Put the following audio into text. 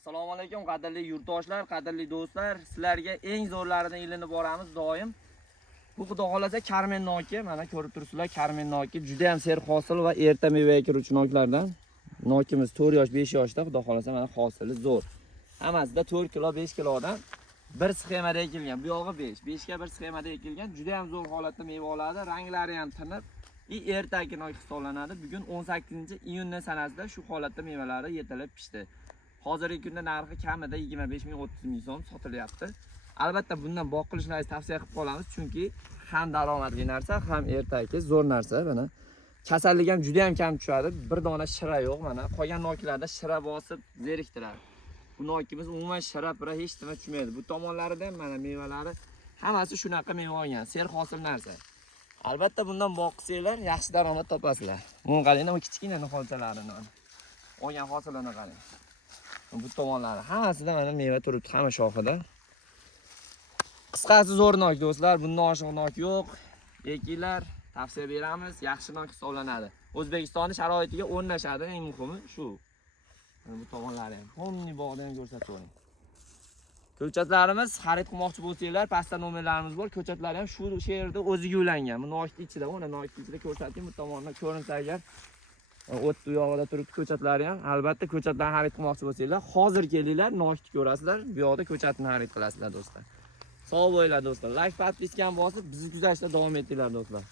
Assalomu alaykum qadrli yurtdoshlar, qadrli do'stlar. Sizlarga eng zo'rlarini ilinib boramiz doim. Bu xudo xolasa Karmen noki, mana ko'rib turibsizlar, Karmen noki juda ham serhosil va erta mevaga kiruvchi noklardan. Nokimiz 4 yosh, 5 yoshda, xudo xolasa mana hosili zo'r. Hammasida 4 kilo, 5 kilodan bir sxemada ekilgan. Bu yog'i 5, 5 ga bir sxemada ekilgan. Juda ham zo'r holatda meva oladi, ranglari ham tiniq. Ertaki nok hisoblanadi. Bugun 18-iyun sanasida shu holatda mevalari yetilib pishdi. Hozirgi kunda narxi kamida 25 ming 30 ming so'm sotilyapti. Albatta bundan boq qilishlaringizni tavsiya qilib qolamiz, chunki ham daromadli narsa, ham ertaki zo'r narsa. Mana kasallik ham juda ham kam tushadi. Bir dona shira yo'q mana. Qolgan noklarda shira bosib zeriktiradi. Bu nokimiz umuman shira pira hech nima tushmaydi. Bu tomonlarida ham mana mevalari hammasi shunaqa meva olgan, serhosil narsa. Albatta bundan boqsanglar yaxshi daromad topasizlar. Buni qaranglar, bu kichkina niholchalarini. Olgan hosilini qarang. Bu tomonlari hammasida mana meva turibdi, hamma shoxida. Qisqasi zo'r nok do'stlar, bundan oshiq nok yo'q. Ekinglar, tavsiya beramiz, yaxshi nok hisoblanadi. O'zbekistonning sharoitiga o'rnashadi, eng muhimi shu. Bu tomonlari ham, homni bog'da ham ko'rsatib o'ring. Ko'chatlarimiz xarid qilmoqchi bo'lsanglar, pastda nomerlarimiz bor. Ko'chatlar ham shu yerda o'ziga ulangan. Bu nokning ichida, mana nokning ichida ko'rsating, bu tomondan ko'rinsa agar o't u yog'ida turibdi ko'chatlari ham. Albatta ko'chatlarni xarid qilmoqchi bo'lsanglar, hozir kelinglar, nokni ko'rasizlar, bu yoqda ko'chatni xarid qilasizlar do'stlar. Sog' bo'linglar do'stlar. Like, podpiskani bosib, bizni kuzatishda davom etinglar do'stlar.